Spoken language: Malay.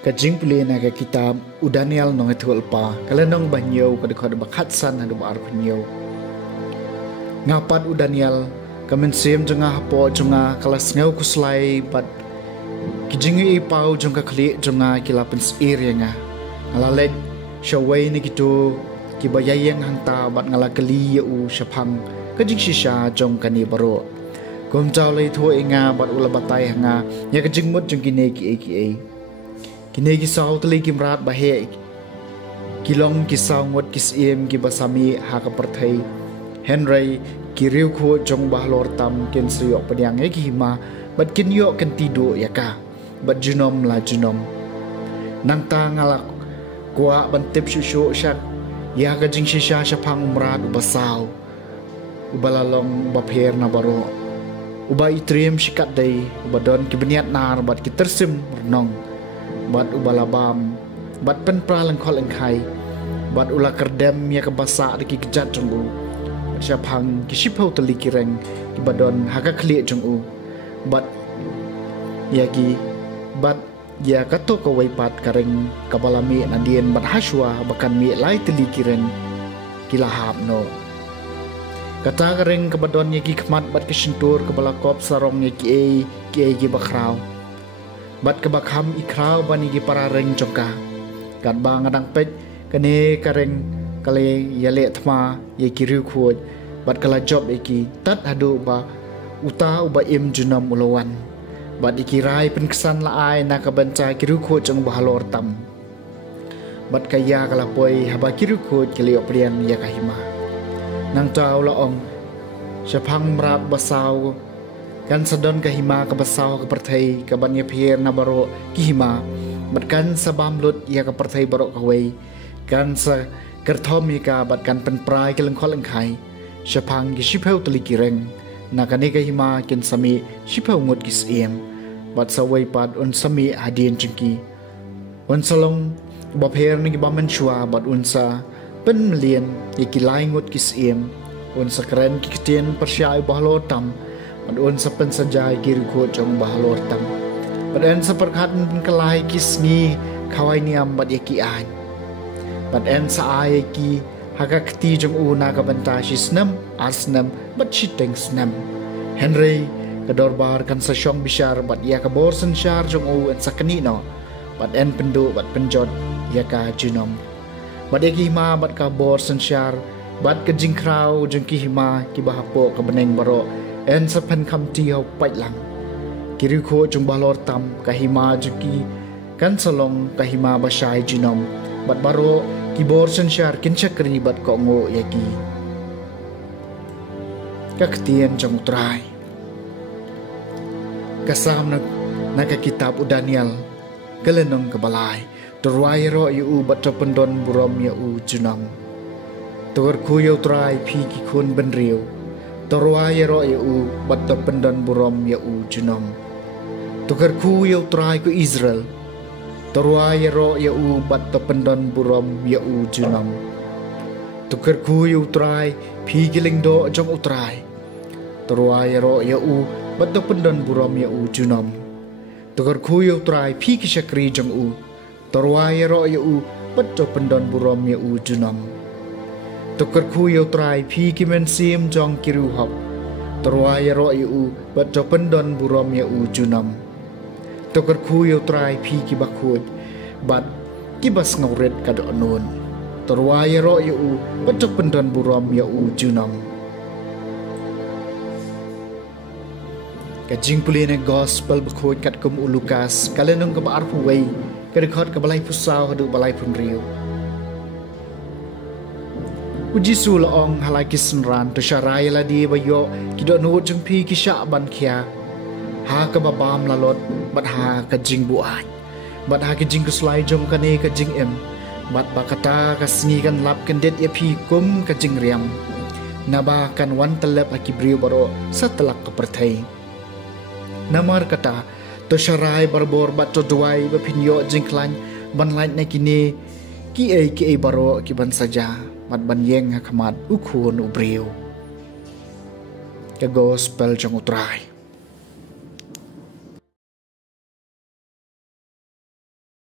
Kajing puli na ka kitab Daniel nong ithul pa kalenong banyo kadikod bakhatsan na dumar panyo ngapat Daniel kamensim jonga hapo jonga kalas ngau kuslai bat kijingi ipau jonga kli jonga kilapens area nga ngalaleg shawai ni gitu kibayayang hanta bat ngalakali u shapang kajing shisha jong kani baro gomjaw lay tho inga bat ulabatay nga ya kajing mot jong kine ki aka kini kisau teli kimrat bahe kilong kisau ngot kisim ki basami ha ka perthai Henry kiriu kho jong bahlor tam ken sriyo padiang e ki hima bat kin yo kan tido yaka bat junom la junom nang ta ngalak kwa bantip shushu syak ya ka jing shisha shapang umrat ubasau ubalalong bapher na baro uba itriem shikat dai ubadon kibniat nar bat kitersim renong bat ubalabam bat penpralang khol engkai bat ula kerdem ya kebasa deki kejat jonggu bat syapang kisipau teli kireng kibadon haka kli jonggu bat yagi bat ya kato kawai pat kareng kabalami nadien bat haswa bakan mi lai teli kireng kilahap no kata kareng kibadon yagi khmat bat kesentur kebalakop sarong yagi ki bakrau bat kebakham ikrau bani gi parareng jongka kat bang adang pet kane kareng kale yale thma ye kiriu khoj bat kala job eki tat hadu ba uta uba im junam ulawan bat ikirai penkesan laai na ka banca kiriu khoj jong bahalor tam bat kaya kala poi haba kiriu khoj kali oprian ya kahima nang tau la ong syapang mrat basau kan sedon kahima ka basau ka perthai ka banya phier na baro kihima batkan sabam lut ya ka perthai baro kawai kan sa kerthom ka batkan pen prai keleng khol engkai syapang ki shipau teli kireng na kane kahima kin sami shipau ngot kisiem bat sawai pat un sami hadien jengki un salong bapher ni baman shwa bat unsa pen mlien ikilai ngot kisiem un sakren kikten persyai bahlo tam Padun sa pensajay kiriko jong bahalor tam. Padun sa perkat kelai kisngi kawai niam bad yaki an. Padun sa ay ki hakakti jong una kabanta shisnam asnam bad shiteng snam. Henry kadorbar kan sa syong bishar bad yakabor sensyar jong u en sa kanino. Padun pendu bad penjot yaka junom. Bad yaki hima bad kabor sensyar bad kajingkraw jong kihima kibahapo kabeneng baro. En sapan kam tiaw pai lang kiri kho jong balor tam kahima juki kan salong kahima basai jinom bat baro kibor sensyar kin chakri bat ko ngo yaki kaktien jong utrai kasam na ka kitab Daniel galenong kabalai torwai ro yu bat pendon burom ya u junam tor kuyo utrai phi ki khun benriu Torwa yero u bat pendan burom ya u junom. Tukar ku ya trai ku Israel. Torwa yero u bat pendan burom ya u junom. Tukar ku ya trai pigiling do jong utrai. Torwa yero u bat pendan burom ya u junom. Tukar ku ya trai pigi syakri jong u. Torwa yero u bat pendan burom ya u junom. Tukar ku ya trai phi kimen sim jong kiru hop torwa ya ro yu bat pendon burom ya u junam tukar ku ya trai phi ki bakhut bat kibas ngauret kado non torwa ya ro yu bat pendon burom ya u junam Kajing puli na gospel bakhoy kat kum ulukas kalenong ka baar puway kadekot ka balay pusaw hadu balay punriyo. Uji sulong halay kisenran to syaray la di bayo kido nuot jengpi kisya ban kia ha ka babam lalot bat ha kajing buat bat ha kajing kuslay jom kane kajing em bat bakata kasngi kan lap kendet ya pi kum kajing riam naba kan wan telep akibriyo baro setelak kepertai. Namar kata to syarai barbor bat to duai bapinyo jingklan ban lain na kini ki ai baro ki ban saja mat ban yeng hakamat ukhun ubriu. Ka gospel jang utrai.